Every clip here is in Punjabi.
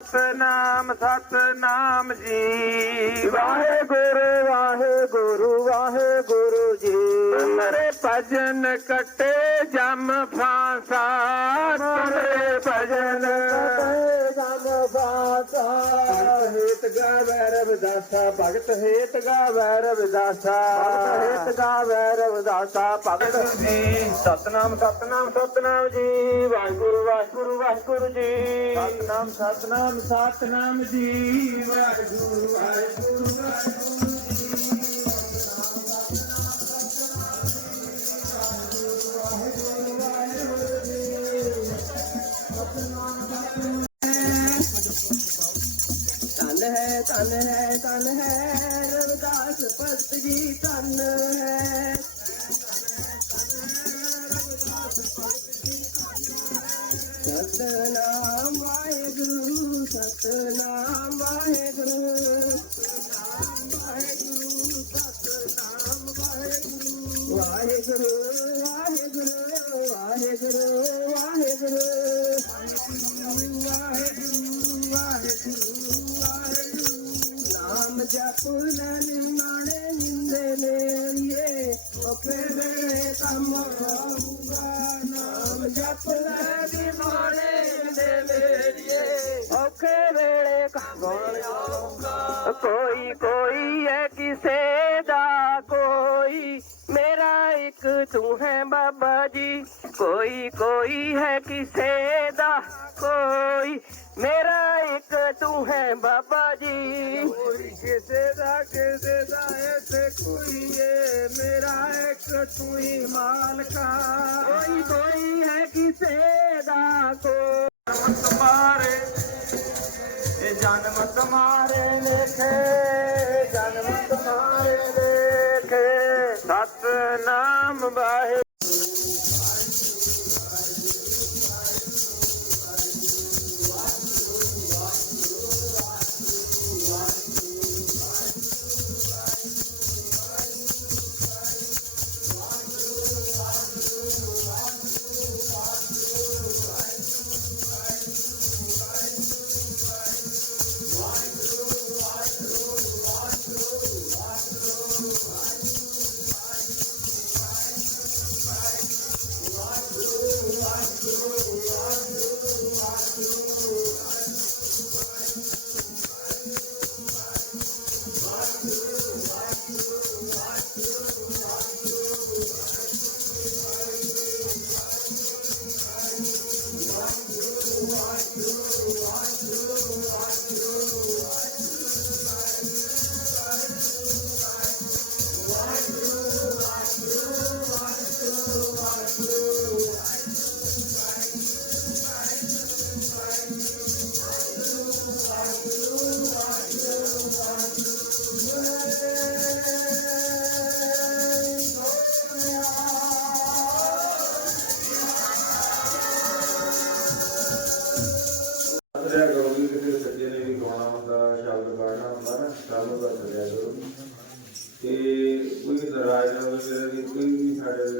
ਸਤਨਾਮ ਸਤਨਾਮ ਜੀ। ਵਾਹਿਗੁਰੂ ਵਾਹਿਗੁਰੂ ਵਾਹਿਗੁਰੂ ਜੀ। ਮੇਰੇ ਭਜਨ ਕਟੇ ਜਮ ਫਾਂਸਾ ਮੇਰੇ ਭਜਨ ਗਮ ਬਾਤਾ ਹੇਤ ਗਾਵੇ ਰਵਿਦਾਸਾ ਭਗਤ ਹੇਤ ਗਾਵੇ ਰਵਿਦਾਸਾ। ਭਗਤ ਹੇਤ ਗਾਵੇ ਰਵਿਦਾਸਾ ਭਗਤ ਜੀ ਸਤਨਾਮ ਸਤਨਾਮ ਸਤਨਾਮ ਜੀ ਵਾਹਿਗੁਰੂ ਵਾਹਿਗੁਰੂ ਵਾਹਿਗੁਰੂ ਜੀ। ਸਤਨਾਮ ਸਤਨਾਮ ਸਤਨਾਮ ਜੀ ਵਾਹਿਗੁਰੂ ਵਾਹਿਗੁਰੂ ਵਾਹਿਗੁਰੂ ਧਨ ਹੈ ਧਨ ਹੈ ਤਨ ਹੈ ਰਵਿਦਾਸ ਭਗਤ ਜੀ ਤਨ ਹੈ। ਦੀ ਮਾਣੇ ਜਿੰਦੇ ਮੇਰੀਏ ਔਖੇ ਵੇਲੇ ਕਾਂਗਣ ਕੋਈ ਕੋਈ ਹੈ ਕਿਸੇ ਇੱਕ ਤੂੰ ਹੈ ਬਾਬਾ ਜੀ ਕੋਈ ਕੋਈ ਹੈ ਕਿਸੇ ਦਾ ਕੋਈ ਮੇਰਾ ਇੱਕ ਤੂੰ ਹੈ ਬਾਬਾ ਜੀ ਕੋਈ ਕਿਸੇ ਦਾ ਕਿਸੇ ਦਾ ਐਸੇ ਕੋਈ ਏ ਮੇਰਾ ਇੱਕ ਤੂੰ ਹੀ ਮਾਲਕਾ ਕੋਈ ਕੋਈ ਹੈ ਕਿਸੇ ਦਾ ਕੋਈ तुम्हारे ये जन्म तुम्हारे लेखे जन्म तुम्हारे लेखे ਸਤਨਾਮ ਵਾਹਿ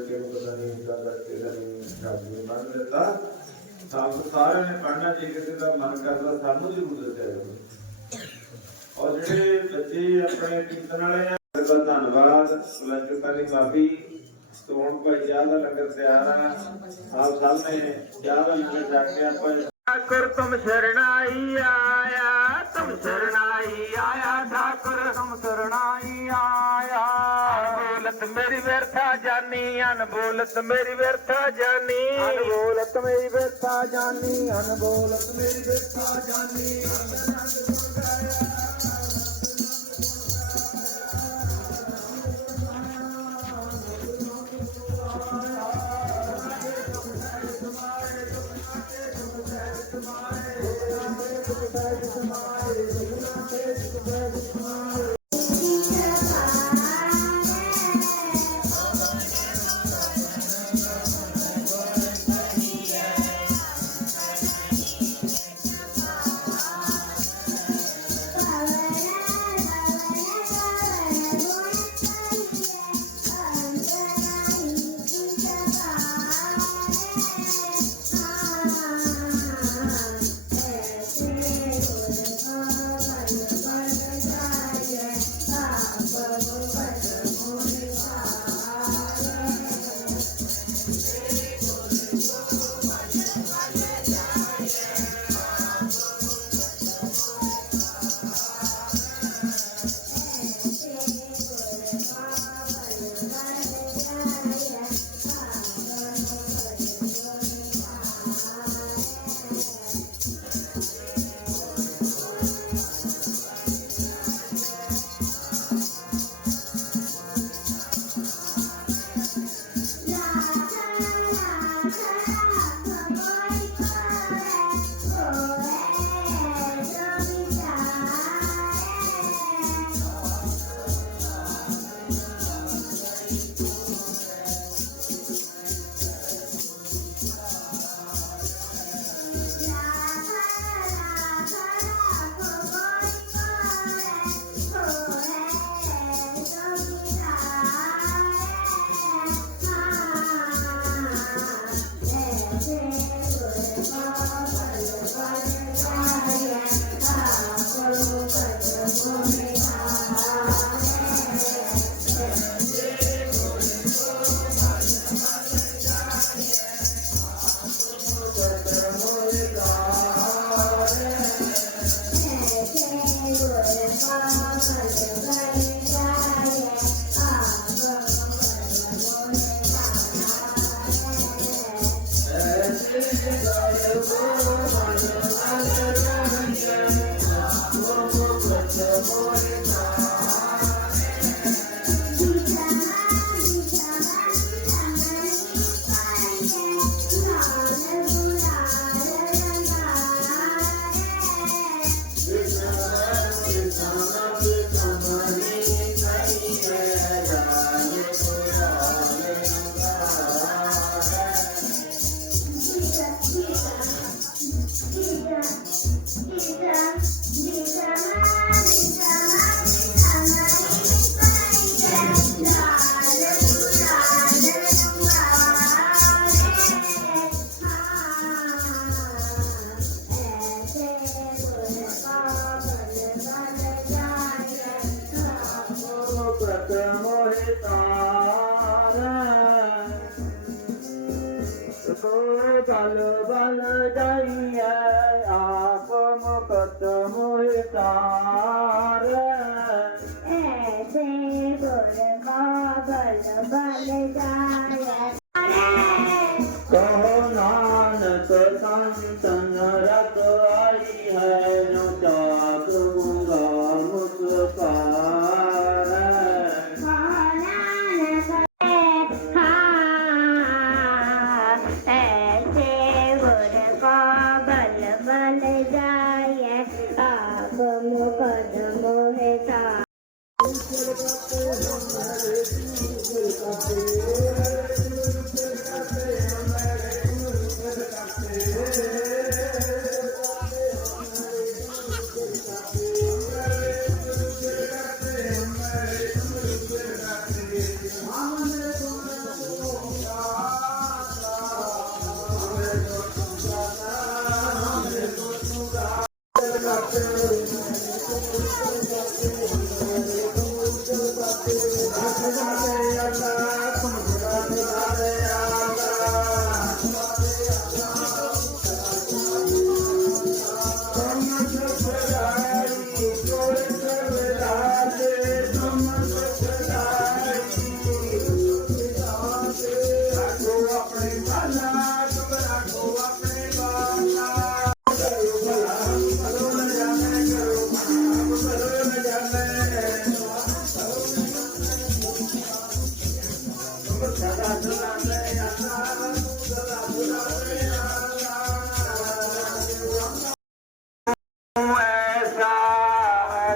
ਵੀ ਸਾਡੇ ਵਿੱਚ ਨੂੰ ਪਤਾ ਨਹੀਂ ਹੁੰਦਾ ਕਰਕੇ ਸਾਨੂੰ ਸ਼ਬਦ ਨਹੀਂ ਮੰਨ ਦਿੱਤਾ ਸਾਨੂੰ ਸਾਰਿਆਂ ਨੇ ਪੜ੍ਹਨਾ ਜੇ ਕਿਸੇ ਦਾ ਮਨ ਕਰਦਾ ਸਾਨੂੰ ਜ਼ਰੂਰ ਦੱਸਿਆ ਕਰੋ ਔਰ ਜਿਹੜੇ ਬੱਚੇ ਆਪਣੇ ਕੀਰਤਨ ਵਾਲੇ ਆ ਉਹਨਾਂ ਦਾ ਧੰਨਵਾਦ ਬੁਲੰਦਤਾ ਦੀ ਮਾਫੀ ਸੋਹਣ ਭਾਈ ਚਾਹ ਦਾ ਲੰਗਰ ਤਿਆਰ ਆ ਆਪ ਸਭ ਨੇ ਚਾਹ ਦਾ ਲੰਗਰ ਛਕ ਕੇ ਆਪਾਂ ठाकुर तुम शरणाई आया तुम शरणाई आया ठाकुर तुम शरणाई आया ਅਨਬੋਲਤ ਮੇਰੀ ਵਿਰਥਾ ਜਾਨੀ ਅਨਬੋਲਤ ਮੇਰੀ ਵਿਰਥਾ ਜਾਨੀ ਅਨਬੋਲਤ ਮੇਰੀ ਵਿਰਥਾ ਜਾਨੀ ਅਨਬੋਲਤ ਮੇਰੀ ਵਿਰਥਾ ਜਾਨੀ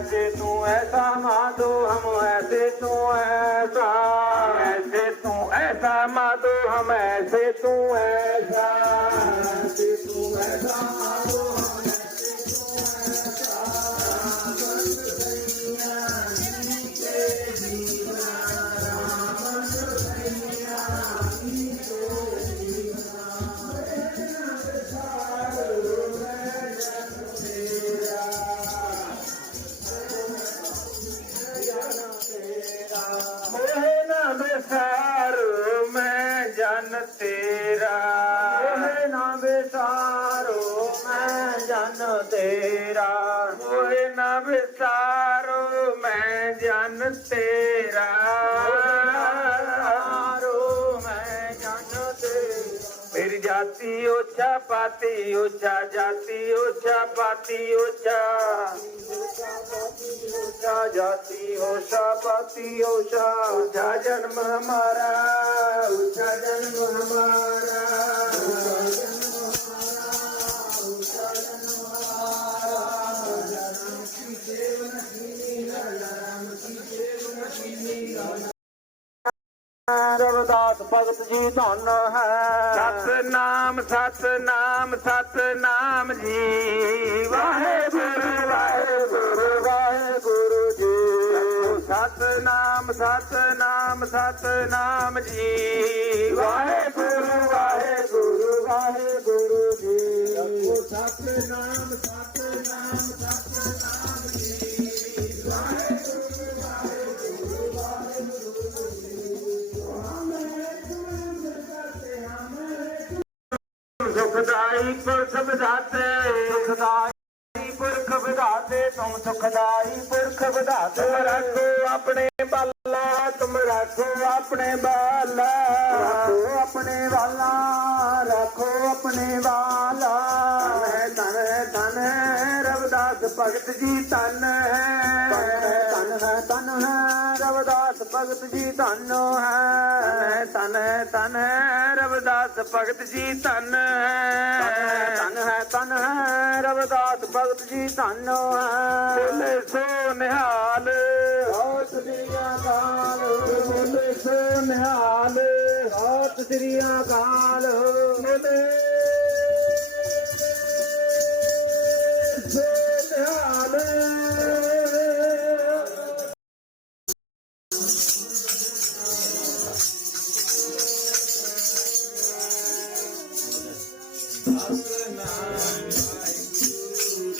fazer tudo. जन तेरा। मोहे ना बेसारो मैं जन तेरा। मैं जन तेरा। मेरी जाति ओछा पाती ओछा जाति ओछा पाती ओछा। ऊँचा जाति ओछा पाती ओछा। ऊँचा जन्म हमारा ऊँचा जन्म हमारा। ਰਵਦਾਸ ਭਗਤ ਜੀ ਧਨ ਹੈ। ਸਤਨਾਮ ਸਤਨਾਮ ਸਤਨਾਮ ਜੀ। ਵਾਹਿਗੁਰੂ ਵਾਹਿਗੁਰੂ ਵਾਹਿਗੁਰੂ ਜੀ। ਸਤਨਾਮ ਸਤਨਾਮ ਸਤਨਾਮ ਜੀ। ਵਾਹਿਗੁਰੂ ਵਾਹਿਗੁਰੂ ਵਾਹਿਗੁਰੂ ਜੀ। ਸਤਨਾਮ ਸਤਨਾਮ ਸਤਨਾਮ। ਸੁਖਦਾਈ ਪੁਰਖ ਵਿਧਾਤੇ ਸੁਖਦਾਈ ਪੁਰਖ ਵਿਧਾਤੇ ਤੁਮ ਸੁਖਦਾਈ ਪੁਰਖ ਵਿਧਾਤੇ ਤੁਮ ਰੱਖੋ ਆਪਣੇ ਬਾਲਾ, ਤੁਮ ਰੱਖੋ ਆਪਣੇ ਬਾਲਾ। ਰੱਖੋ ਆਪਣੇ ਬਾਲਾ ਰੱਖੋ ਆਪਣੇ ਬਾਲਾ ਧਨ ਹੈ ਧਨ ਹੈ ਰਵਦਾਸ ਭਗਤ ਜੀ ਤਨ ਹੈ। ਭਗਤ ਜੀ ਧਨ ਹੈ ਧਨ ਹੈ ਧਨ ਹੈ ਰਵਦਾਸ ਭਗਤ ਜੀ ਧਨ ਹੈ। ਧਨ ਹੈ ਧਨ ਹੈ ਰਵਦਾਸ ਭਗਤ ਜੀ ਧਨ ਹੈ। ਬੋਲੇ ਸੋ ਨਿਹਾਲ। ਸਤਿ ਸ੍ਰੀ ਅਕਾਲ। ਬੋਲੇ ਸੋ ਨਿਹਾਲ। ਸਤਿ ਸ੍ਰੀ ਅਕਾਲ। ਬੋਲੇ I'm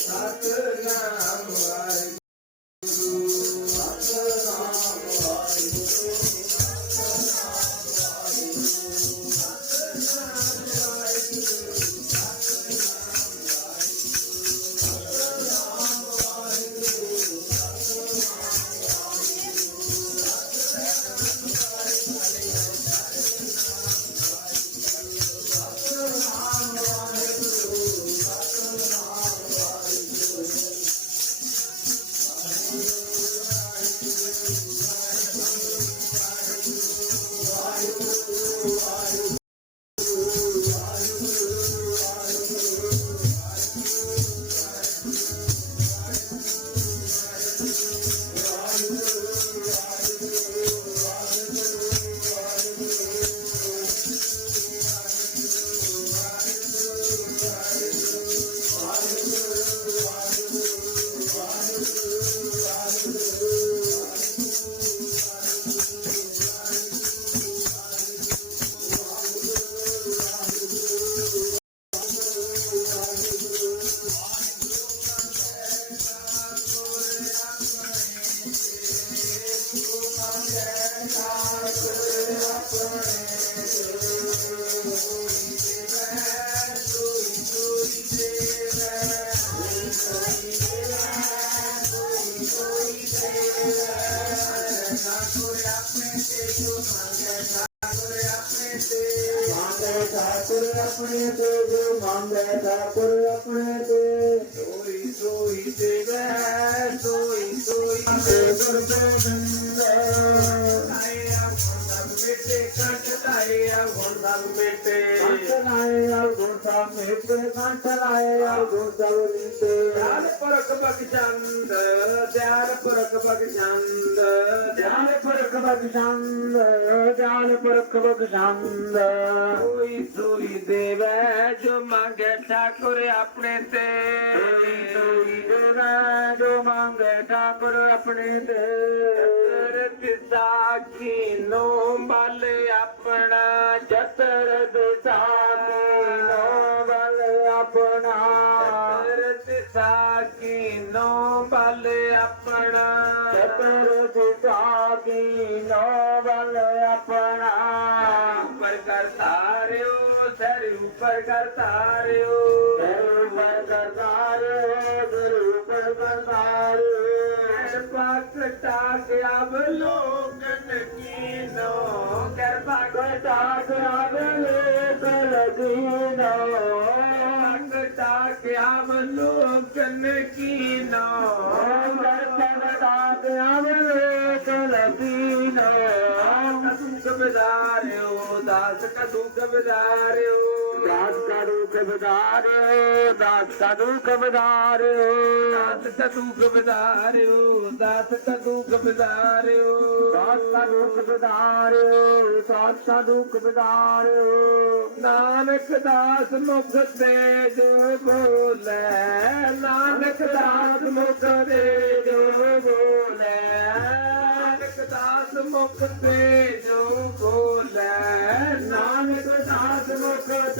na na na ਮੀਟੇ ਧਿਆਨ ਪਰਖ ਬਖਸ਼ੰਦ ਧਿਆਨ ਪਰਖ ਬਖਸ਼ੰਦ ਜਾਨ ਪਰਖ ਬਖਸ਼ੰਦ ਜਾਨ ਪਰਖ ਬਖਸ਼ੰਦ। ਕੋਈ ਸੋਈ ਦੇਵੈ ਜੋ ਮੰਗੇ ਠਾਕੁਰ ਆਪਣੇ ਤੇ। ਸੋਈ ਦੇਵੈ ਜੋ ਮੰਗੇ ਠਾਕੁਰ ਆਪਣੇ ਤੇ। ਚਤਰ ਦਿਸਾ ਕੀਨੋ ਬਲ ਆਪਣਾ। ਚਤਰ ਦਿਸ਼ਾ ਦੀਨੋ ਬਲ ਆਪਣਾ। ਚਤਰ ਦਿਸਾ ਕੀਨੋ ਬਲ ਆਪਣਾ। ਉੱਪਰ ਕਰ ਤਾਰਿਓ ਸਰ ਉੱਪਰ ਕਰ ਤਾਰਿਓ। ਗੁਰੂ ਪਰ ਕਰਤਾਰ ਗੁਰੂ ਪਰ ਕਰਤਾਰ ਪਾਕ ਟਾਕ ਅਵਲੋਕਨ ਕੀਨੋ ਕਦੂ ਕਬਦਾਰਿਓ ਦਾਸ ਕਾ ਦੁਖ ਬਦਾਰਿਓ ਦਾਸ ਕਾ ਦੁਖ ਬਦਾਰਿਓ ਦਾਸ ਕਦੂ ਕਬਦਾਰਿਓ ਦਾਸ ਕਦੂ ਕਬਦਾਰਿਓ ਦਾਸ ਕਾ ਦੁਖ ਬਦਾਰਿਓ ਸਾਤ ਕਾ ਦੁਖ ਬਦਾਰਿਓ ਨਾਨਕ ਦਾਸ ਮੁਖ ਤੇ ਜੋ ਬੋਲੇ ਨਾਨਕ ਦਾਸ ਮੁਖ ਤੇ ਜੋ ਬੋਲੇ ਨਾਨਕ ਦਾਸ ਮੁਖ ਤੇ ਜੋ ਬੋਲੇ। ਦਾਸ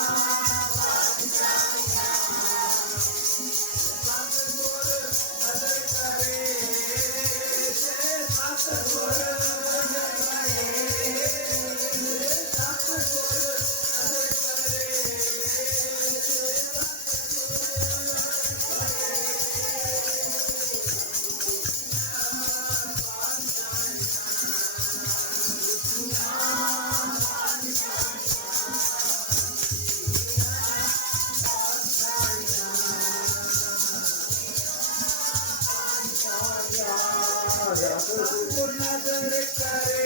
नजर करे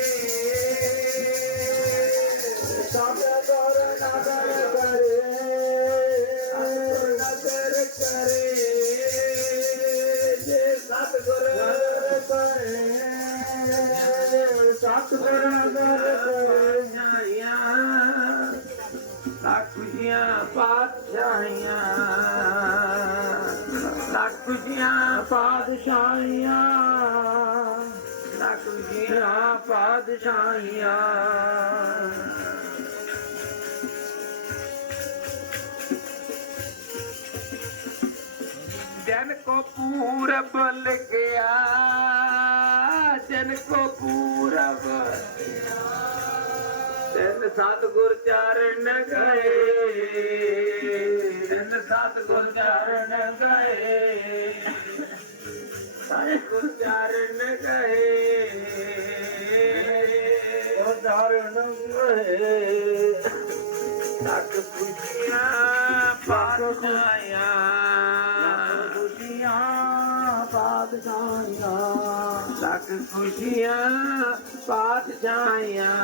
चादर नजर करे नजर करे ये सतगुर नजर करे सतगुर नजर करे ताकुजिया पातशाहिया ताकुजिया पातशाह ਖੁਸ਼ੀਆਂ ਜਨ ਕੋ ਪੂਰਬ ਲਗਿਆ ਜਨ ਕੋ ਪੂਰਬ ਤਿੰਨ ਸਤਗੁਰ ਚਰਨ ਗਏ ਤਿੰਨ ਸਤਗੁਰ ਚਰਨ ਗਏ। ਸਤਗੁਰ ਚਰਨ ਗਏ। ਓਏ ਤੱਕ ਪੁੱਛੀਆਂ ਪਾਦਸ਼ਾਹਾਂ ਖੁਸ਼ੀਆਂ ਪਾਦਸ਼ਾਹਾਂ ਤੱਕ ਖੁਸ਼ੀਆਂ ਪਾਦਸ਼ਾਹਾਂ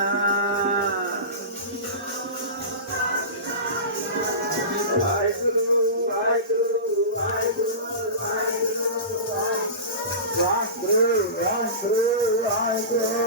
ਵਾਹਿਗੁਰੂ ਵਾਹਿਗੁਰੂ। ਵਾਹਿਗੁਰੂ ਵਾਹਿਗੁਰੂ ਵਾਹਿਗੁਰੂ।